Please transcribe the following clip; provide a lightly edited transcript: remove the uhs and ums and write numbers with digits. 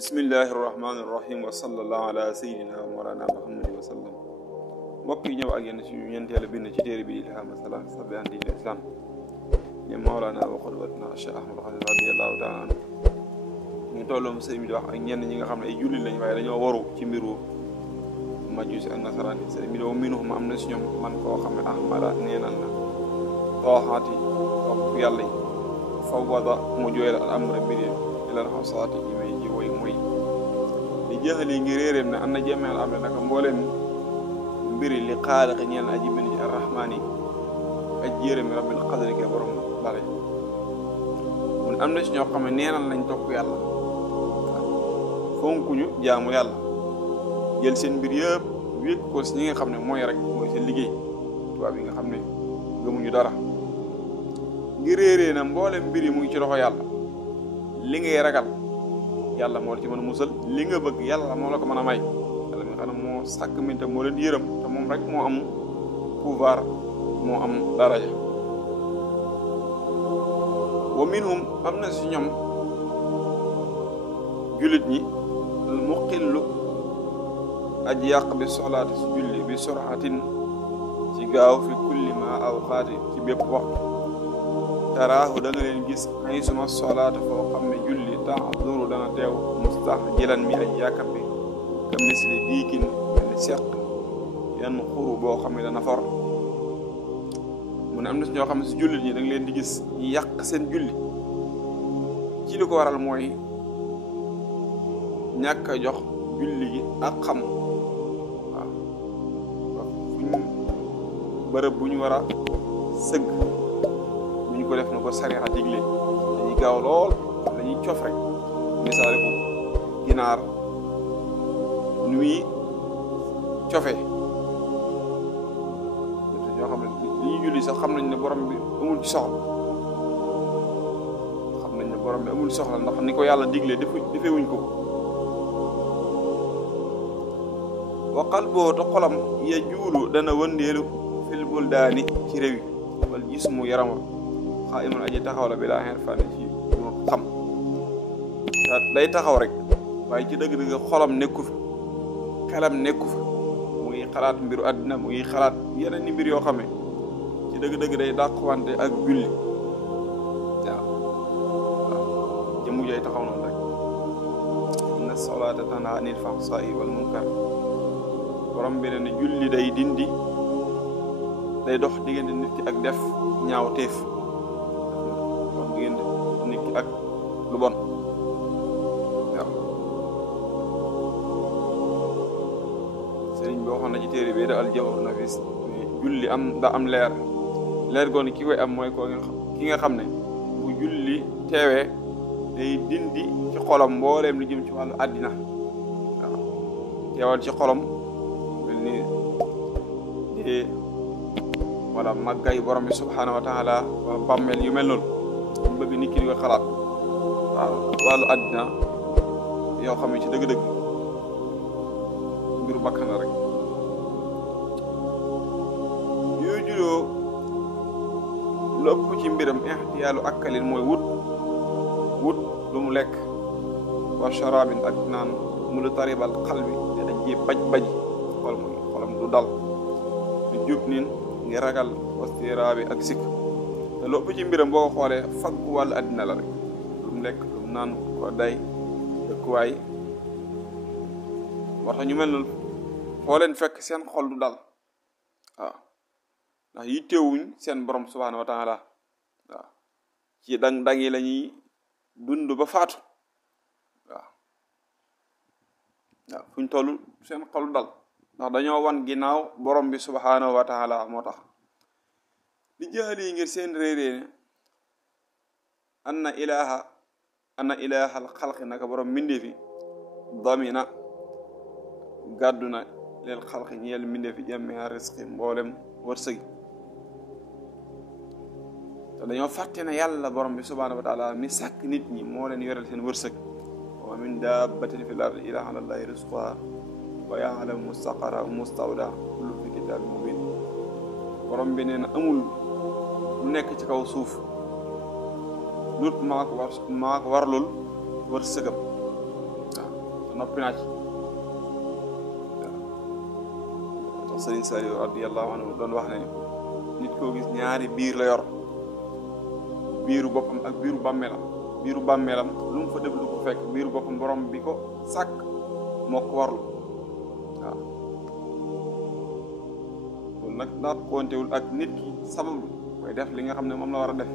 bismillahi rahmaani rahim wa sallallahu ala sayyidina wa mawlana muhammadin wa sallam. mbokk yi ñëw ak yéen ci ñeenteelu bind ci téere bi ilham salam sabi an diin islam ñu mawlana wa qudwatuna Cheikh Ahmadou Khadim radiyallahu taala anhu ñu tolloom sëñ bi di wax ak ñenn ñi nga xam ne ay jullit lañ waaye dañoo waru ci mbiru majusi ak nasaraan yi sëñ bi doo minuhum am na si ñoom man koo xam ne ahmada neenal na tooxaati topp yàlla yi fawwada mu jooyal al amra mbiri ilal xasaati yi may ji way mooy li jeexal yi ngi réeréem ne am na jemeel am ne naka mbooleem mbiri li xaaliqi ñeel na aji bind ci arrahmaan yi aj yërëmi rabbil qadri ke borom bale mun am na si ñoo xam ne neenal nañ topp yàlla fonkuñu jaamu yàlla jël seen mbir yëpp wékk ko si ñi nga xam ne mooy rek mooy seen liggéey tubaab yi nga xam ne gëmuñu dara ngi réerée na mbooleem mbir yi mu ngi ci loxo yàlla li ngay ragal yàlla moo la ci mën a musal li nga bëgg yàlla moo la ko mën a may yàlla mi nga xam ne moo sàkk min te moo leen yërëm te moom rek moo am pouvoir moo am daraja wa minhum am na si ñoom jullit ñi al muqillu aji yàq bi soxlaati si julli bi suratin ci gaaw fi kulli ma awqaati ci bépp waxtu taraahu da nga leen gis ay suma solaata foo xam ne julli taxduru dana teew mustaxjilan mi ay yàkkat bi ka misli diikin mel seq yenn xuru boo xam ne dana for mu ne am na si ñoo xam ne si jullit ñi da nga leen di gis ñu yàq seen julli ci li ko waral mooy ñàkk a jox julli gi ak xam waaw bërëb bu ñu war a sëgg ñu ko def na ko sariya digle dañuy gaaw lool dañuy cof rek misaale ko ginaar nu muy cofe ñoo xam ne li ñuy julli sax xam nañ ne borom bi amul ci soxla xam nañ ne borom bi amul ci soxla ndax ni ko yàlla digle defewuñ ko wa qalbuhu te xolam ya juulu dana wëndeelu fil buldaani ci réew yi wal jismu yarama xaa iman aji taxaw la bi laa xeer fànne ci xam day taxaw rek waaye ci dëgg-dëgg xolam nekku fa xelam nekku fa mu ngi xalaat mbiru àddina mu ngi xalaat yeneen ni mbir yoo xam ne ci dëgg-dëgg day dàqwante ak julli waaw jëmu jay taxaw noonu rek inna salaata tanhaa anil fahshaa'i wal munkar borom bi ne julli day dindi day dox diggante nit ki ak def ñaaw teef diggante nit ki ak lu bon waaw sëriñ bi waxoon na ci téere bi da al jawhar nafis julli am leer goon ki koy am mooy ki nga xam ne bu julli teewee day dindi ci xolam mbooleem lu jëm ci wàllu àddina waaw teewal ci xolam mel ni di wala màggay borom bi subhaanahu wa taala wala bàmmeel yu mel noonu ñu bëgg nit ki di ko xalaat waaw wàllu àddina yoo xam ne ci dëgg-dëgg mbiru bakkan la rek yooyu juróo lu ëpp ci mbiram ixtiyaalu akkalin mooy wut lu mu lekk wa sharabin ak naan mu lu taribal xal bi te dañ ci baj xolam du dal du jub nin ngi ragal wastira bi ak sikk te lu ëpp ci mbiram boo ko xoolee faggu wàllu àddina la rek lu mu lekk lu mu naan ko day dëkkuwaay moo tax ñu mel noonu foo leen fekk seen xol du dal waaw ndax yittewuñ seen borom subhaanahu wa taala waaw ci dang yi la ñuy dund ba faatu waaw fuñ toll seen xol du dal ndax dañoo wan ginnaaw borom bi subhaanahu wa taala moo tax li jaxal yi ngir seen réerée ne anna ilaahal xalqi naka borom mbindeefi damina gàddu na leel xalqi ñeel mbindeefi jamia risqi mboolem wërsëgi te dañoo fàtte ne yàlla borom bi subhaanahu wa taala mi sàkk nit ñi moo leen yoreel seen wërsëg wa min dabbatin fil ardi illa ala llahi rizquha wa ya'lamu mustaqarraha wa mustawdaaha kullun fi kitaabin mubiin. borom bi nee na amul lu nekk ci kaw suuf lut maa ko warlul wërsëgam waaw te noppi naa ci waaw tax Sëriñ Saliou radiyallahu anhu doon wax ne nit koo gis ñaari biir la yor, biiru boppam ak biiru bàmmeelam lu mu fa def lu ko fekk biiru boppam borom bi ko sàkk moo ko warlu waaw. loolu nag naat kontewul ak nit ki sabablu mooy def li nga xam ne moom la war a def